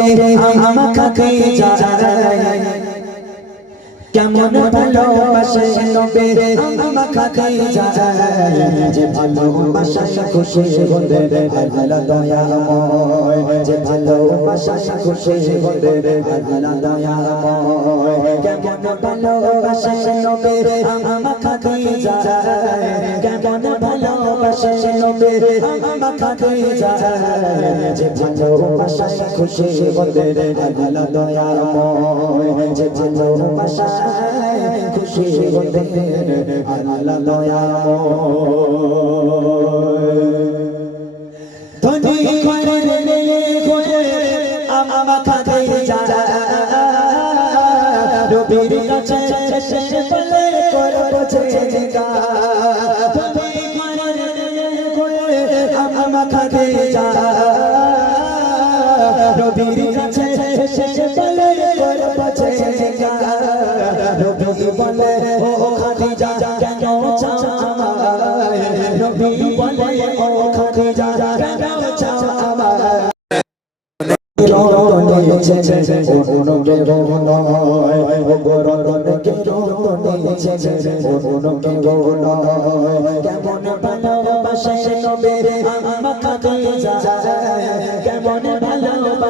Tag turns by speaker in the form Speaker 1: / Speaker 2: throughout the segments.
Speaker 1: নবে আমাকে যায় কেমন ভালোবাসে নবে আমাকে যায় যে ভালোবাসা খুশি হতে যায় কেমন ভালোবাসে নবে আমাকে যায় যে ভালোবাসা খুশি হতে আল্লাহ দয়াময় যে ভালোবাসা খুশি হতে আল্লাহ দয়াময় যায় রবির কাছে সে বলে করব চেষ্টা রবি বলে, ও খাদিজা, কেন চায় রবি বলে, ও খাদিজা, কেন চায় কেমন ভালোবাসে নবে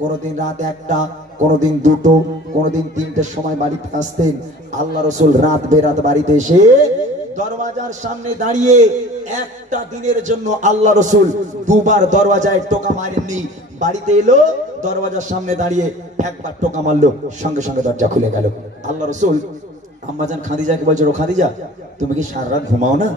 Speaker 1: কোনদিন রাত একটা, কোনদিন দুটো, কোনদিন তিনটের সময় বাড়িতে আসতেন। আল্লাহ রসুল রাত বেরাত বাড়িতে এসে দরওয়াজার সামনে দাঁড়িয়ে একটা দিনের জন্য আল্লাহ রসুল দুবার দরওয়াজায় টোকা মারেননি। বাড়িতে এলো, দরওয়াজার সামনে দাঁড়িয়ে একবার টোকা মারলো, সঙ্গে সঙ্গে দরজা খুলে গেল। আল্লাহ রসুল, আম্মাজান খাদিজাকে বলছে, ও খাদিজা, তুমি কি সারা রাত ঘুমাও না?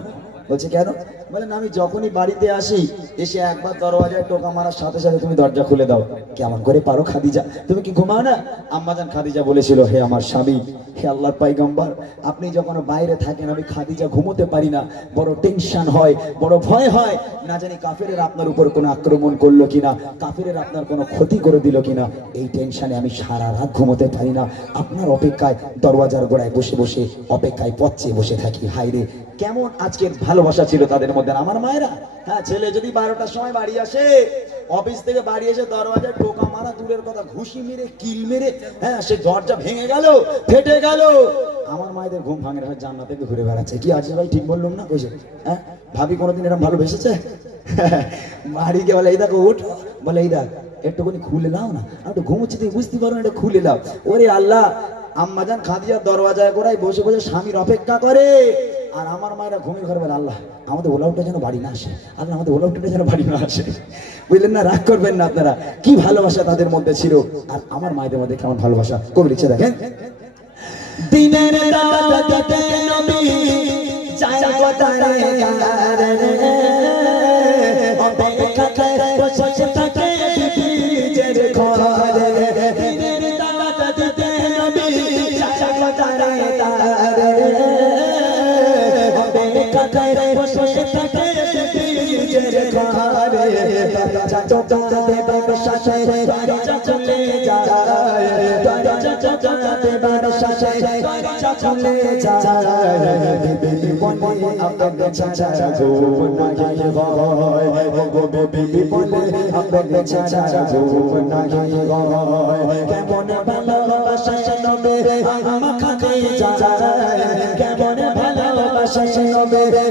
Speaker 1: বলছে, কেন? বলেন, আমি যখনই বাড়িতে আসি, এসে একবার দরওয়াজায় টোকা মারার সাথে সাথে তুমি দরজা খুলে দাও। কেমন করে পারো খাদিজা? তুমি কি ঘুমাও না? আম্মাজান খাদিজা বলেছিল, হে আমার স্বামী, হে আল্লাহর পাইগম্বর আপনি যখন বাইরে থাকেন, আমি খাদিজা ঘুমোতে পারি না। বড় টেনশন হয়, বড় ভয় হয়। না জানি কাফেরের আপনার উপর কোনো আক্রমণ করল কিনা, কাফেরের আপনার কোনো ক্ষতি করে দিল কিনা। এই টেনশনে আমি সারা রাত ঘুমোতে পারি না। আপনার অপেক্ষায় দরওয়াজার গোড়ায় বসে বসে, অপেক্ষায় পথে বসে থাকি। হাইরে কেমন আজকের ভালোবাসা ছিল তাদের মধ্যে। আমার মায়েরা। হ্যাঁ ছেলে যদি বারোটার সময় বাড়ি আসে, অফিস থেকে বাড়ি এসে দরওয়াজায় টোকা মারা দূরের কথা, ঘুষি মেরে, কিল মেরে হ্যাঁ সে দরজা ভেঙে গেল, ফেটে গেল। আমার মায়েদের ঘুম ভাঙে না জান্নাত থেকে ঘুরে বেড়াচ্ছে। কি আছে ভাই? ঠিক বললাম না? কইছে হ্যাঁ ভাবি কোনোদিন এরকম ভালোবেসেছে বাড়ি গিয়ে বলে, এই দেখো উঠ বলে, এই দেখ, একটুখানি খুলে নাও না। আমি একটু ঘুমোচ্ছি, তুমি বুঝতে পারো এটা খুলে নাও। ওরে আল্লাহ, আম্মাজান খাদিজার দরওয়াজায় গোড়ায় বসে বসে স্বামীর অপেক্ষা করে। আর আমার মায়েরা ঘুমিয়ে ঘরে বলে, আল্লাহ, আমাদের ওলাউটা যেন বাড়ি না আসে। আল্লাহ, আমাদের ওলাউটা যেন বাড়ি না আসে। বুঝলেন না, রাগ করবেন না আপনারা। কি ভালোবাসা তাদের মধ্যে ছিল? আর আমার মায়েদের মধ্যে কেমন ভালোবাসা? কবি লিখছে দেখেন। দিনের বিবিজের ঘরে। দরজা চোটাতে ব্যবসায় দরজা চলে যায় দরজা চোটাতে ব্যবসায় দরজা চলে যায় বিবি বলে আপনাকে ছাড়া গো নাহি হয় গো বিবি বলে আপনাকে ছাড়া গো নাহি হয় কেমন ভালোবাসা নবে যায় কেমন ভালোবাসা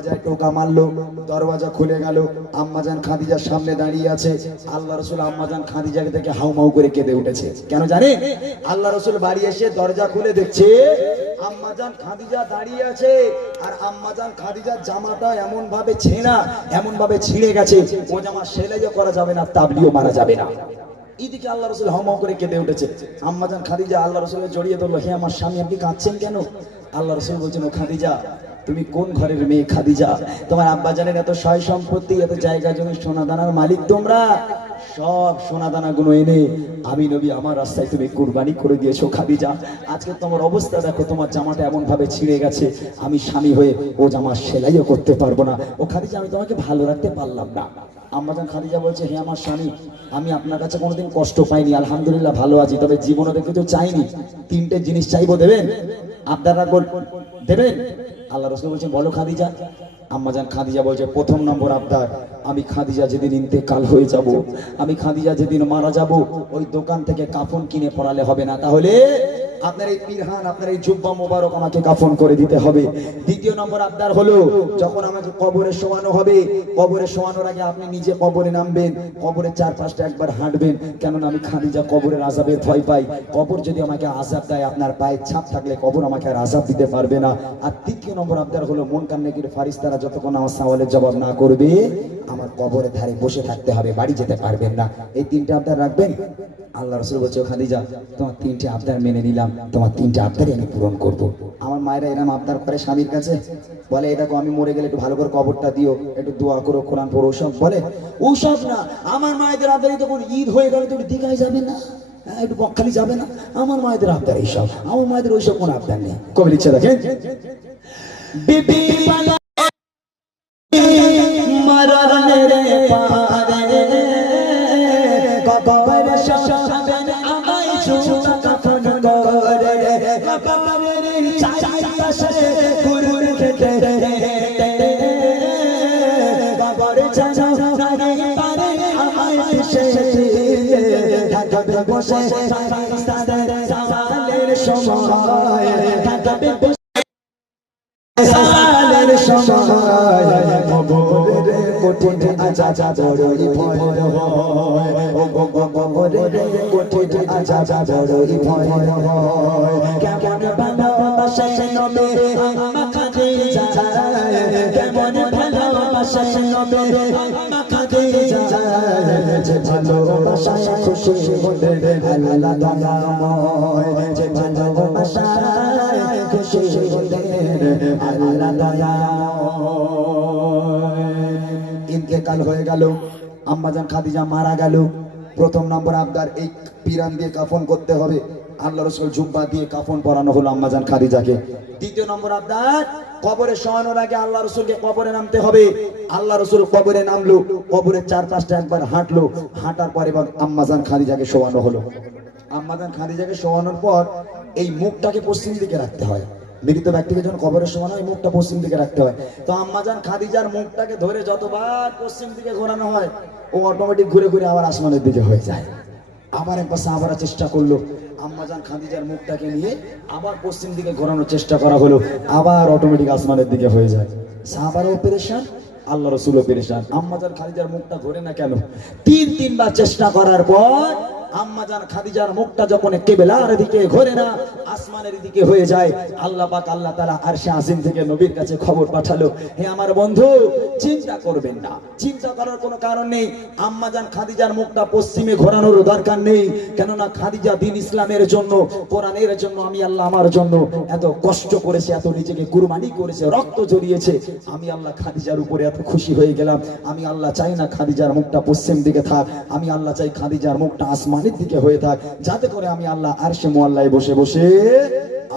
Speaker 1: দরওয়াজায় টোকা মারলো, দরওয়াজা খুলে গেল, আম্মাজান খাদিজার সামনে দাঁড়িয়ে আছে। আল্লাহ রসুল আম্মাজান খাদিজাকে দেখে হাউমাউ করে কেঁদে উঠেছে। কেন জানেন আল্লাহ রসুল বাড়ি এসে দরজা খুলে দেখছে, আম্মাজান খাদিজা দাঁড়িয়ে আছে। আর আম্মাজান খাদিজার জামাটা এমন ভাবে ছেঁড়া এমন ভাবে ছিঁড়ে গেছে, ও জামা সেলাইও করা যাবে না, তাবলিও মারা যাবে না। এদিকে আল্লাহ রসুল হাউমাউ করে কেঁদে উঠেছে। আম্মাজান খাদিজা আল্লাহ রসুলের জড়িয়ে ধরলো, হে আমার স্বামী, আপনি কাঁদছেন কেন? আল্লাহ রসুল বলছেন, ও খাদিজা তুমি কোন ঘরের মেয়ে খাদিজা? তোমার আব্বা জানেন এত সয় সম্পত্তি, এত জায়গা জমি সোনা দানার মালিক তোমরা? সব সোনা দানা গুলো এনে আমি নবী, আমার রাস্তায় তুমি কুরবানি করে দিয়েছ খাদিজা। আজকে তোমার অবস্থা দেখো, তোমার জামাটা এমন ভাবে ছিঁড়ে গেছে। আমি স্বামী হয়ে ও জামা সেলাইও করতে পারব না। ও খাদিজা, আমি তোমাকে ভালো রাখতে পারলাম না। আম্মাজান খাদিজা বলছে, হে আমার স্বামী, আমি আপনার কাছে কোনোদিন কষ্ট পাইনি। আলহামদুলিল্লাহ ভালো আছি, তবে জীবনে কিছু চাইনি। তিনটে জিনিস চাইব দেবেন? আপনারা দেবেন? আল্লাহ রসুল বলছেন, বলো খাদিজা। আম্মাজান খাদিজা বলছে, প্রথম নম্বর আবদার, আমি খাদিজা যেদিন ইন্তেকাল হয়ে যাব, আমি খাদিজা যেদিন মারা যাব, ওই দোকান থেকে কাফন কিনে পড়ালে হবে না, তাহলে আপনার এই পিরহান, আপনার এই জুব্বা মোবারক আমাকে কাফন করে দিতে হবে। দ্বিতীয় নম্বর আবদার হলো, যখন আমাকে কবরে শোয়ানো হবে, কবরে শোয়ানোর আগে আপনি নিজে কবরে নামবেন, কবরের চার পাঁচটা একবার হাঁটবেন। কেননা আমি খাদিজা কবরের আজাবের ভয় পাই। কবর যদি আমাকে আজাব দেয়, আপনার পায়ের ছাপ থাকলে কবর আমাকে আর আজাব দিতে পারবে না। আর তৃতীয় নম্বর আবদার হলো মন কান্নাকির ফারিস্তারা যতক্ষণ আমার সওয়ালের জবাব না করবে, আমার কবরের ধারে বসে থাকতে হবে, বাড়ি যেতে পারবেন না। এই তিনটা আবদার রাখবেন? আল্লাহ রসুল বলছে, "ও খাদিজা, তোমার তিনটে আবদার মেনে নিলাম। তোমার তিনটে আবদারই আমি পূরণ করব। আমার মায়েরা এরম আবদার করে স্বামীর কাছে বলে এটা আমি মরে গেলে একটু ভালো করে কবরটা দিও একটু দোয়া করো কোরআন পড়ো ওসব। বলে ওসব না আমার মায়েদের আবদারই তখন ঈদ হয়ে গেলে তো দীঘায় যাবে না হ্যাঁ, একটু বকখালি যাবে না। আমার মায়েদের আবদার এইসব আমার মায়েদের ওইসব কোনো আবদার নেই। কবে লিখছে দেখেন। বিবি বালা মরার মেরে কবর জানা নারে পারে আমায় পিছে থাকবে বসে সাদের সালের সময় থাকবে বসে সালের সময়। কবরে কোঠে আজা যা বড়ই ভয় হয়। ও গো গো কবরে কোঠে আজা যা বড়ই ভয় হয়। কেমন ভালোবাসে নবে দয়াময় ইন্তেকাল হয়ে গেল, আম্মাজান খাদিজা মারা গেল। প্রথম নম্বর আবদার, এই পিরান দিয়ে কাফন করতে হবে। আল্লাহ রসুল জুব্বা দিয়ে কাফন পরানো হলো আম্মাজান খাদিজাকে। দ্বিতীয় নম্বর আবদার, কবরে শোয়ানোর আগে আল্লাহ রসুলকে কবরে নামতে হবে। আল্লাহ রসুল কবরে নামলো, কবরের চার পাঁচটা একবার হাঁটলো, হাঁটার পর এবার আম্মাজান খাদিজাকে শোয়ানো হলো। আম্মাজান খাদিজাকে শোয়ানোর পর এই মুখটাকে পশ্চিম দিকে রাখতে হয়। মৃত ব্যক্তিকে যখন কবরের সমান হয়, মুখটা পশ্চিম দিকে রাখতে হয়। তো আম্মাজান খাদিজার মুখটাকে ধরে যতবার পশ্চিম দিকে ঘোরানো হয়, ও অটোমেটিক ঘুরে ঘুরে আবার আসমানের দিকে হয়ে যায়। আবার একবার সাহাবারা চেষ্টা করল। আম্মাজান খাদিজার মুখটাকে নিয়ে আবার পশ্চিম দিকে ঘোরানোর চেষ্টা করা হলো। আবার অটোমেটিক আসমানের দিকে হয়ে যায়। সাহাবারাও পেরেশান, আল্লাহ রসুলও পেরেশান। আম্মাজান খাদিজার মুখটা ঘোরে না কেন? তিন, তিনবার চেষ্টা করার পর আম্মাজান খাদিজার মুখটা যখন কেবেলার দিকে ঘোরে না আসমানের দিকে হয়ে যায়। আল্লাহ পাক আল্লাহ তাআলা আরশে আজিম থেকে নবীর কাছে খবর পাঠালো। হে আমার বন্ধু, চিন্তা করবেন না। চিন্তা করার কোনো কারণ নেই। আম্মাজান খাদিজার মুখটা পশ্চিমে ঘোরানোর দরকার নেই। কেননা খাদিজা দিন ইসলামের জন্য, কোরআনের জন্য, আমি আল্লাহ আমার জন্য এত কষ্ট করেছে, এত নিজেকে কুরবানি করেছে, রক্ত জড়িয়েছে আমি আল্লাহ খাদিজার উপরে এত খুশি হয়ে গেলাম। আমি আল্লাহ চাই না খাদিজার মুখটা পশ্চিম দিকে থাক। আমি আল্লাহ চাই খাদিজার মুখটা আসমানের দিকে হয়ে থাক। যাতে করে আমি আল্লাহ আর সে মোয়াল্লায় বসে বসে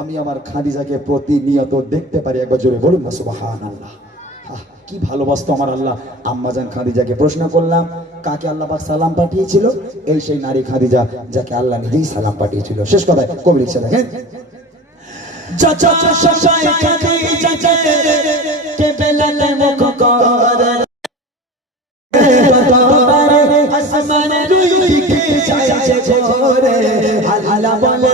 Speaker 1: আমি আমার খাদিজাকে প্রতিনিয়ত দেখতে পারি। একবার জোরে বলুন না সুবাহান আল্লাহ কি ভালোবাসতো আমার আল্লাহ। আম্মাজান খাদিজাকে প্রশ্ন করলাম, কাকে আল্লাহ সালাম পাঠিয়েছিল? এই সেই নারী খাদিজা যাকে আল্লাহ নিজেই সালাম পাঠিয়েছিল। শেষ কথায় কবি লিখছে, দেখেন। আসমানে দুই দিকে যায় ঘরে। আল্লাহ বলে